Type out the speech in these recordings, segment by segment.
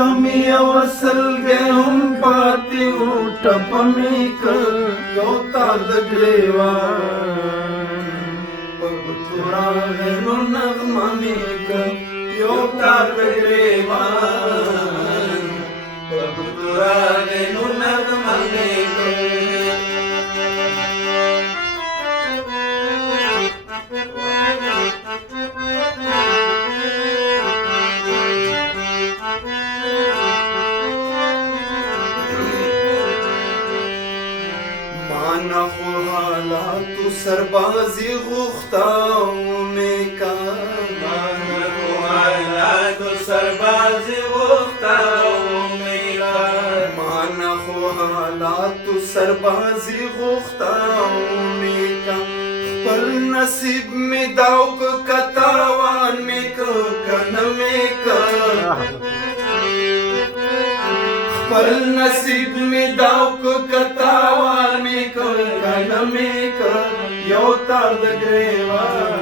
کمی وصل گئے هم پاتی و ټپ می کړ یو تار د ګریوان په ګوتو راغی نو نغمه می کړ یو تار د ګریوان په ګوتو راغی نو نغمه می کړ مانا خو حالاتو سربازی غوښتاو می کا مانا خو حالاتو سربازی غوښتاو می کا مانا خو حالاتو سربازی غوښتاو می کا خپل نصیب می داو که کتاوان می که کنه می که خپل نصیب می داو که کتاوان می که کنه می که یو تار د ګریوان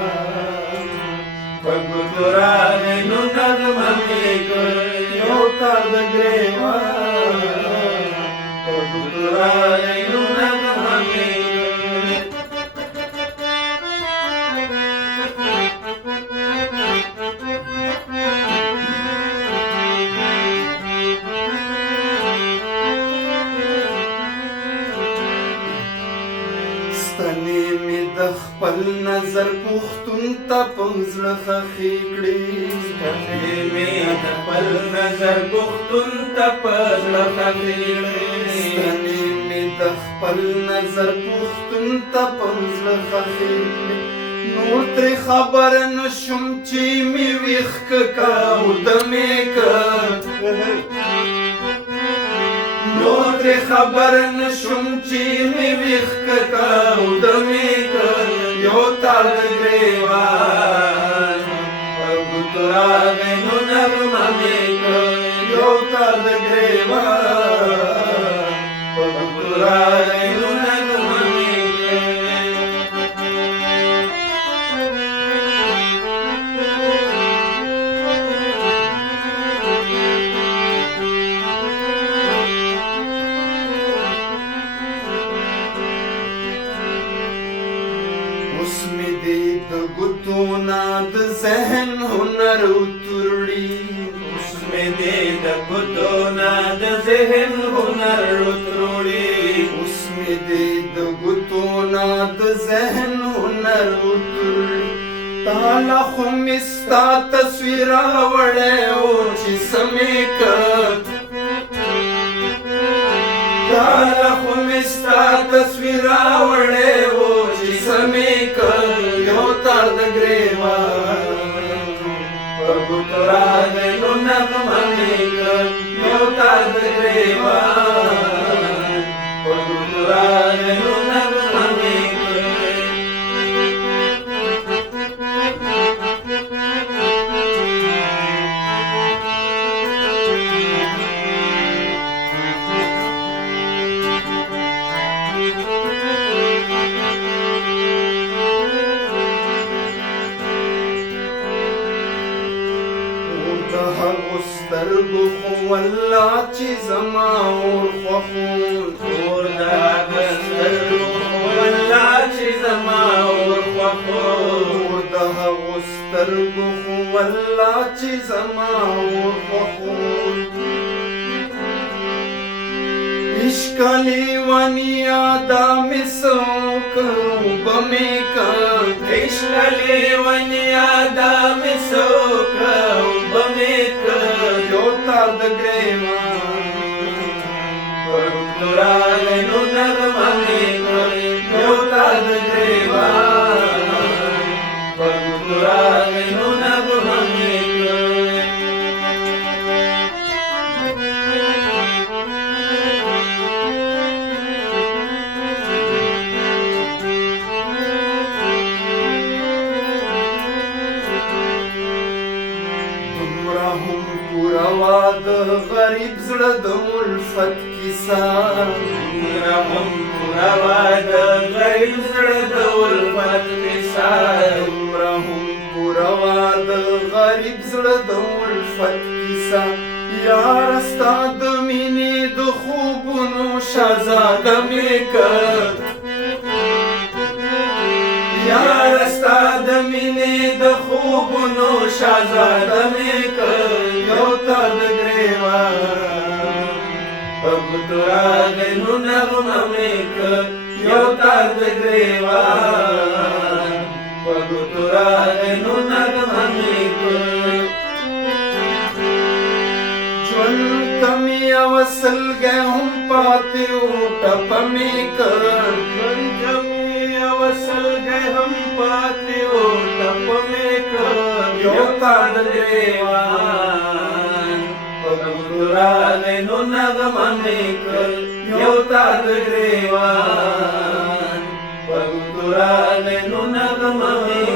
په ګوتو راغی نو نغمه می کړ یو تار د ګریوان په ګوتو راغی نو نغمه می کړ ستنې مې د خپل نظر پښتون ته په زړه ښخې کړې ستنې مې د خپل نظر پښتون ته په زړه ښخې کړې ستنې مې د خپل نظر پښتون ته په زړه ښخې کړې نور ترې خبر نه شوم چې مې ویښ که اود مې که نور ترې خبر نه شوم چې مې ویښ که اود مې که یو تار د ګریوان په ګوتو راغی نو نغمه می کړ یو تار د ګریوان په ګوتو راغی نو نغمه می کړ اوس مې دې د ګوتو نه د ذهن هنر وتوړي اوس مې دې د ګوتو نه د ذهن هنر وتروړي اوس مې دې د ګوتو نه د ذهن هنر وتوړي تاله خو مې ستا تصویر راوړی و چې سمې کړ تاله خو مې ستا تصویر راوړی و چې سمې کړ یو تار د ګریوان په ګوتو راغی نو نغمه می کړ یو تار د ګریوان په ګوتو راغی نو نغمه می کړ د هغو سترګو خو والله چې زما اور خوښو اور د هغه سترګو والله چې زما اور خوښو اور د هغو سترګو خو والله چې زما اور خوښو عشق لیوانیا دا مې څوک اوبه مې کړ عشق لیونیا دا مې څوک اوبه مې کړ یو تار د ګریوان په ګوتو راغی نو نغمه مې کړ یو تار د ګریوان په ګوتو راغی نو نغمه مې کړ دومره هم پوره وه د غریب زړه د الفت کیسه دومره هم پوره وه د غریب زړه د الفت کیسه دومره هم پوره وه د غریب زړه د الفت کیسه یار ستا د مینې د خوبونو شهزاده مې کړ یار ستا د مینې د خوبونو شهزاده مې کړ یو تا د ګریوان په ګوتو راغی نو نغمه مې کړ یو تا د ګریوان په ګوتو راغی نو نغمه مې کړ ژوند ته مې یوه سلګی هم پاتې و ټپه مې کړ ژوند ته مې یوه سلګی هم پاتې و ټپه مې کړ یو تا د ګریوان په ګوتو راغی نو نغمه مې کړ یو تا د ګریوان په ګوتو راغی نو نغمه مې